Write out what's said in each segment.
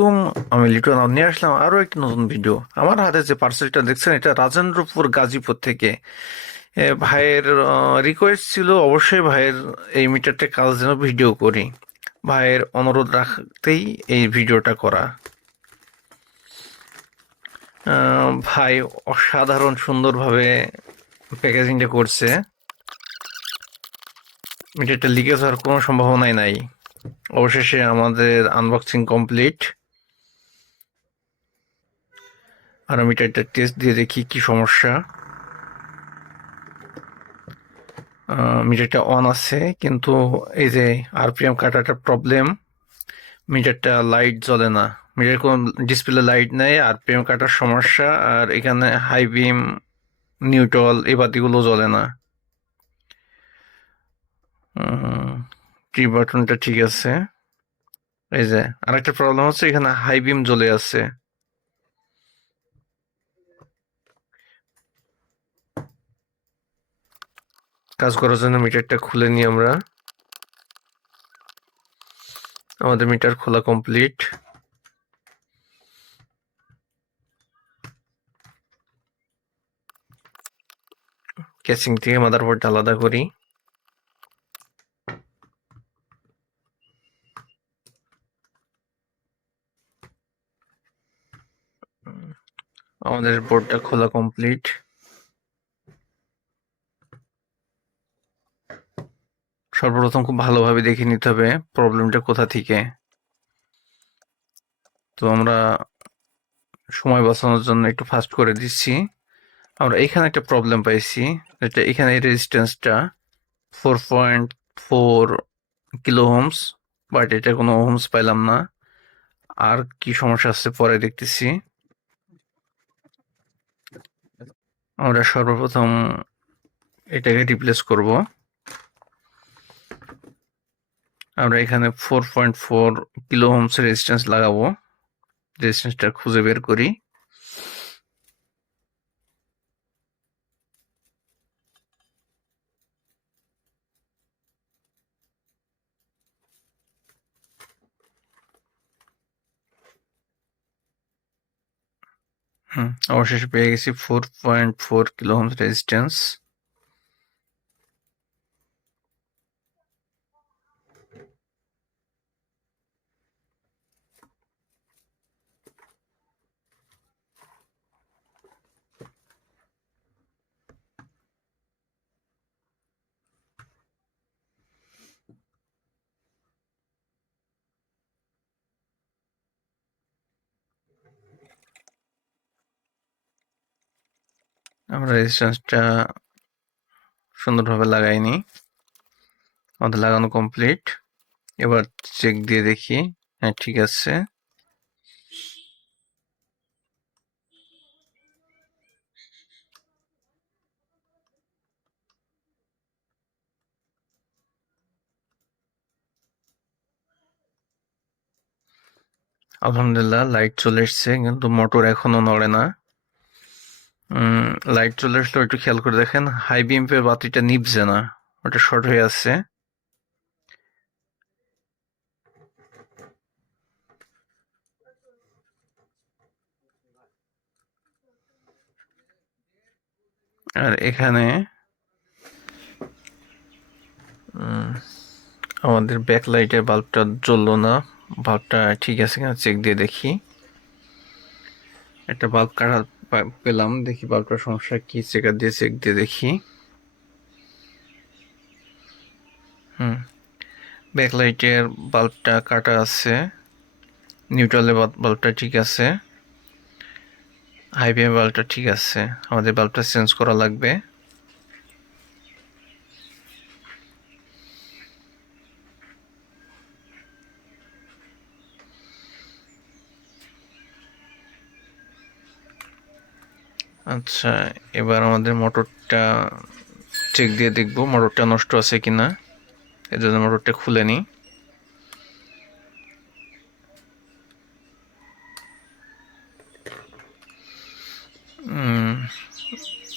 আলাইকুম। আমি লিটন নিয়ে আসলাম আরো একটি নতুন ভিডিও। আমার হাতে যে পার্সেলটা দেখছেন এটা রাজেন্দ্রপুর গাজীপুর থেকে। ভাইয়ের রিকোয়েস্ট ছিল অবশ্যই ভাইয়ের এই মিটারটা কাজ যেন ভিডিও করি। ভাইয়ের অনুরোধ রাখতেই এই ভিডিওটা করা। ভাই অসাধারণ সুন্দরভাবে প্যাকেজিংটা করছে। মিটারটা লিকেজ হওয়ার কোনো সম্ভাবনাই নাই। অবশেষে আমাদের আনবক্সিং কমপ্লিট। আর আমি এটা টেস্ট দিয়ে দেখি কি সমস্যা। মিটারটা অন আছে কিন্তু এই যে আরপিএম কাটাটা প্রবলেম। মিটারটা লাইট জ্বলে না। মিটার কোনো ডিসপ্লে লাইট নেই, আরপিএম কাটার সমস্যা। আর এখানে হাই বিম, নিউট্রাল এই বাতিগুলো জ্বলে না। টি বাটনটা ঠিক আছে। এই যে আরেকটা প্রবলেম হচ্ছে এখানে হাই বিম জ্বলে আছে। কাজ করার জন্য মিটারটা খুলে নিই আমরা। আমাদের মিটার খোলা কমপ্লিট। ক্যাসিং থেকে মাদারবোর্ডটা আলাদা করি। আমাদের বোর্ডটা খোলা কমপ্লিট। সর্বপ্রথম খুব ভালোভাবে দেখে নিতে হবে প্রবলেমটা কোথা থেকে। তো আমরা সময় বাঁচানোর জন্য একটু ফাস্ট করে দিচ্ছি। আমরা এখানে একটা প্রবলেম পাইছি, এটা এখানে রেজিস্ট্যান্সটা 4.4 কিলো ওহমস, বাট এটা কোনো ওহমস পাইলাম না। আর কি সমস্যা আছে পরে দেখতেছি। আমরা সর্বপ্রথম এটাকে রিপ্লেস করব। আমরা এখানে 4.4 কিলো ওহমস রেজিস্ট্যান্স লাগাবো। রেজিস্ট্যান্সটা খুঁজে বের করি। অবশেষে পেয়ে গেছি 4.4 কিলো ওহমস রেজিস্ট্যান্স। আমরা রেজিস্ট্যান্সটা সুন্দরভাবে লাগাইনি। আমাদের লাগানো কমপ্লিট। এবার চেক দিয়ে দেখি। হ্যাঁ, ঠিক আছে। আলহামদুলিল্লাহ লাইট চলে এসছে, কিন্তু মোটর এখনো নড়ে না। লাইট চলে আসলো, একটু খেয়াল করে দেখেন হাই বিএমপি বাতিটা নিভছে না, ওটা শর্ট হয়ে আছে। আর এখানে আমাদের ব্যাক লাইটের বাল্বটা জ্বললো না। বাল্বটা ঠিক আছে কিনা চেক দিয়ে দেখি। একটা বাল্ব কাটা পেলাম, দেখি বাল্বটার সমস্যা কি, চেকার দিয়ে চেক দিয়ে দেখি। ব্যাকলাইটের বাল্বটা কাটা আছে, নিউট্রালের বাল্বটা ঠিক আছে, হাই বিএম বাল্বটা ঠিক আছে। আমাদের বাল্বটা চেঞ্জ করা লাগবে। আচ্ছা, এবার আমাদের মোটরটা চেক দিয়ে দেখব মোটরটা নষ্ট আছে কিনা। এর জন্য মোটরটা খুলে নিই।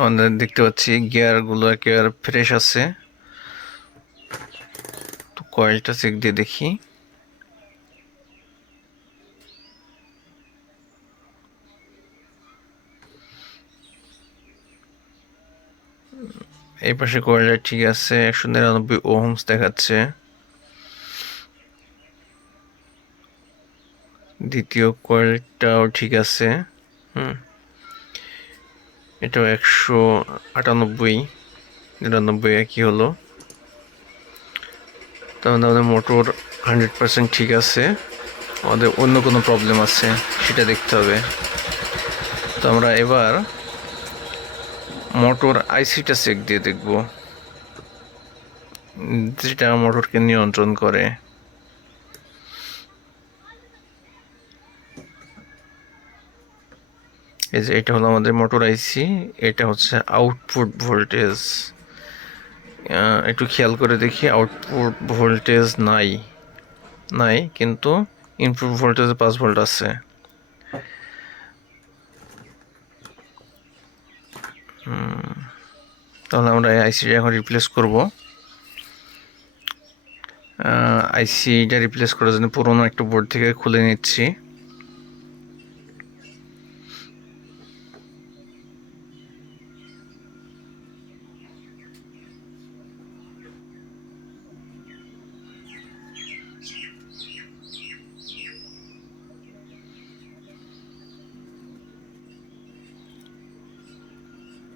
আমাদের দেখতে পাচ্ছি গিয়ারগুলো একেবারে ফ্রেশ আছে। তো কয়েলটা চেক দিয়ে দেখি। এই পাশে কয়েলটা ঠিক আছে, 199 ওহমস দেখাচ্ছে। দ্বিতীয় কয়েলটাও ঠিক আছে। এটাও 198, 99 একই হলো। তার মানে আমাদের মোটর 100% ঠিক আছে। আমাদের অন্য কোনো প্রবলেম আছে সেটা দেখতে হবে। তো আমরা এবার মোটর আইসিটা চেক দিয়ে দেখব, যেটা মোটরকে নিয়ন্ত্রণ করে। এই যে এটা হলো আমাদের মোটর আইসি, এটা হচ্ছে আউটপুট ভোল্টেজ। একটু খেয়াল করে দেখি, আউটপুট ভোল্টেজ নাই কিন্তু ইনপুট ভোল্টেজ 5 ভোল্ট আছে। তাহলে আমরা এই আইসিটা এখন রিপ্লেস করব। আইসিটা রিপ্লেস করার জন্য পুরোনো একটা বোর্ড থেকে খুলে নিচ্ছি।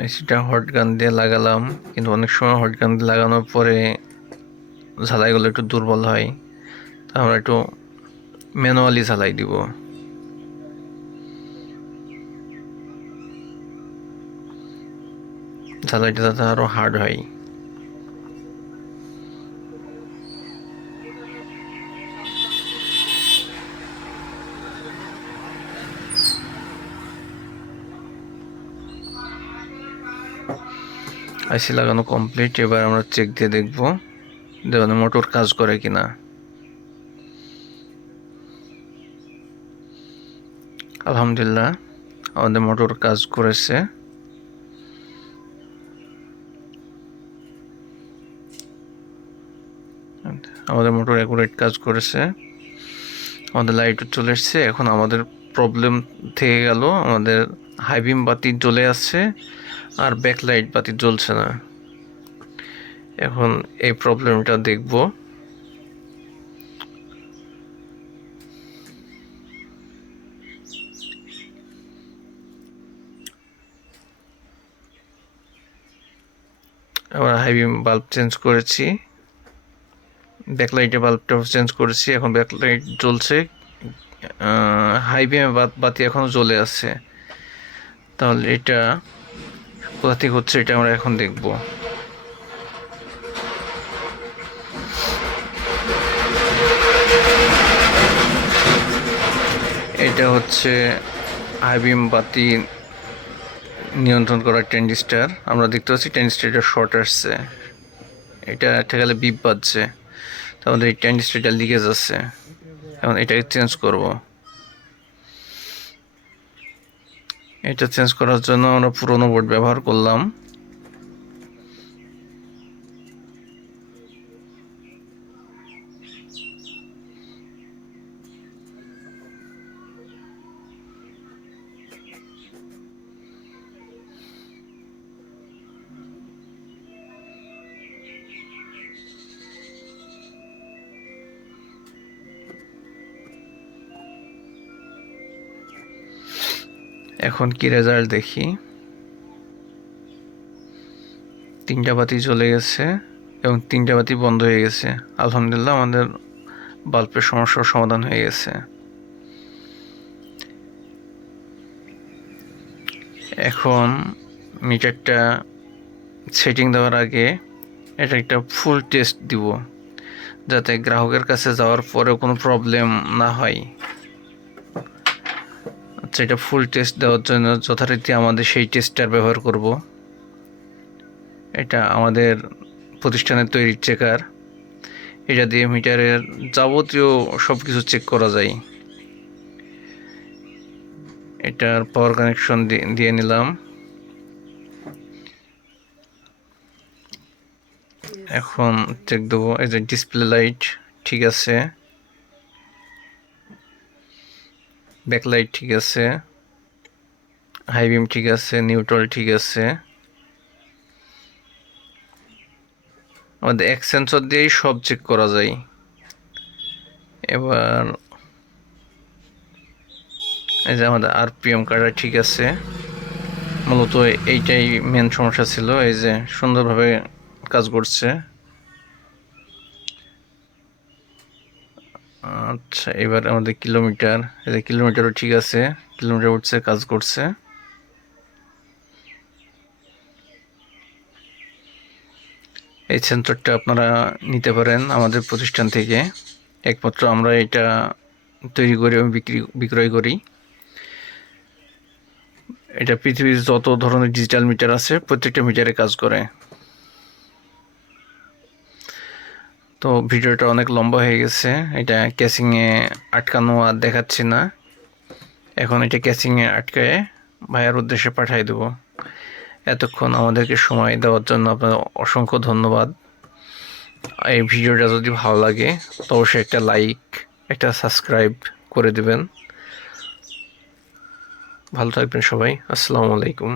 আইসিটা হট গান দিয়ে লাগালাম, কিন্তু অনেক সময় হট গান দিয়ে লাগানোর পরে ঝালাইগুলো একটু দুর্বল হয়। তা আমরা একটু ম্যানুয়ালি ঝালাই দিব। ঝালাইটা যাতে আরো হার্ড হয়। আইসি লাগানো কমপ্লিট। এবার আমরা চেক দিয়ে দেখব যে মোটর কাজ করে কিনা। আলহামদুলিল্লাহ, আমাদের মোটর কাজ করেছে। আমাদের মোটর অ্যাকুরেট কাজ করেছে। আমাদের লাইট চলে এসছে। এখন আমাদের প্রবলেম থেকে গেল, আমাদের হাই বিম বাতি জ্বলে আছে আর ব্যাকলাইট বাতি জ্বলছে না। এখন এই প্রবলেমটা দেখব। আমরা হাই বিম বাল্ব চেঞ্জ করেছি, ব্যাকলাইটে বাল্বটা চেঞ্জ করেছি, এখন ব্যাকলাইট জ্বলছে, হাই বিমে বাতি এখনো জ্বলে আছে। তাহলে এটা কোথা থেকে হচ্ছে এটা আমরা এখন দেখব। এটা হচ্ছে হাই বিম বাতি নিয়ন্ত্রণ করা ট্রানজিস্টার। আমরা দেখতে পাচ্ছি ট্রানজিস্টারটা শর্ট আসছে, এটা একটা গেলে বিপ বাজছে। তাহলে এই ট্রানজিস্টারটা লিকেজ আছে, এখন এটাকে চেঞ্জ করব। এটা চেঞ্জ করার জন্য আমরা পুরোনো বোর্ড ব্যবহার করলাম। এখন কি রেজাল্ট দেখি। 3টা বাতি জ্বলে গেছে এবং 3টা বাতি বন্ধ হয়ে গেছে। আলহামদুলিল্লাহ, আমাদের বাল্বের সমস্যার সমাধান হয়ে গেছে। এখন মিটারটা সেটিং দেওয়ার আগে এটা একটা ফুল টেস্ট দিব, যাতে গ্রাহকের কাছে যাওয়ার পরেও কোনো প্রবলেম না হয়। আচ্ছা, এটা ফুল টেস্ট দেওয়ার জন্য যথারীতি আমাদের সেই টেস্টার ব্যবহার করব। এটা আমাদের প্রতিষ্ঠানের তৈরি চেকার। এটা দিয়ে মিটারের যাবতীয় সব কিছু চেক করা যায়। এটার পাওয়ার কানেকশন দিয়ে নিলাম। এখন চেক দেবো। এই যে ডিসপ্লে লাইট ঠিক আছে, ব্যাকলাইট ঠিক আছে, হাই বিম ঠিক আছে, নিউট্রাল ঠিক আছে। আমাদের এক সেন্সর দিয়েই সব চেক করা যায়। এবার এই যে আমাদের আরপিএম কার্ডটা ঠিক আছে, মূলত এইটাই মেন সমস্যা ছিল। এই যে সুন্দরভাবে কাজ করছে। আচ্ছা, এবার আমাদের কিলোমিটার, এই যে কিলোমিটারও ঠিক আছে, কিলোমিটার উঠছে, কাজ করছে। এই সেন্সরটা আপনারা নিতে পারেন আমাদের প্রতিষ্ঠান থেকে। একমাত্র আমরা এটা তৈরি করি এবং বিক্রয় করি। এটা পৃথিবীর যত ধরনের ডিজিটাল মিটার আছে প্রত্যেকটা মিটারে কাজ করে। তো ভিডিওটা অনেক লম্বা হয়ে গেছে, এটা ক্যাসিংয়ে আটকানো আর দেখাচ্ছি না। এখন এটা ক্যাসিংয়ে আটকায়ে ভাইয়ার উদ্দেশ্যে পাঠিয়ে দেবো। এতক্ষণ আমাদেরকে সময় দেওয়ার জন্য আপনার অসংখ্য ধন্যবাদ। এই ভিডিওটা যদি ভালো লাগে তো অবশ্যই একটা লাইক, একটা সাবস্ক্রাইব করে দেবেন। ভালো থাকবেন সবাই। আসসালামু আলাইকুম।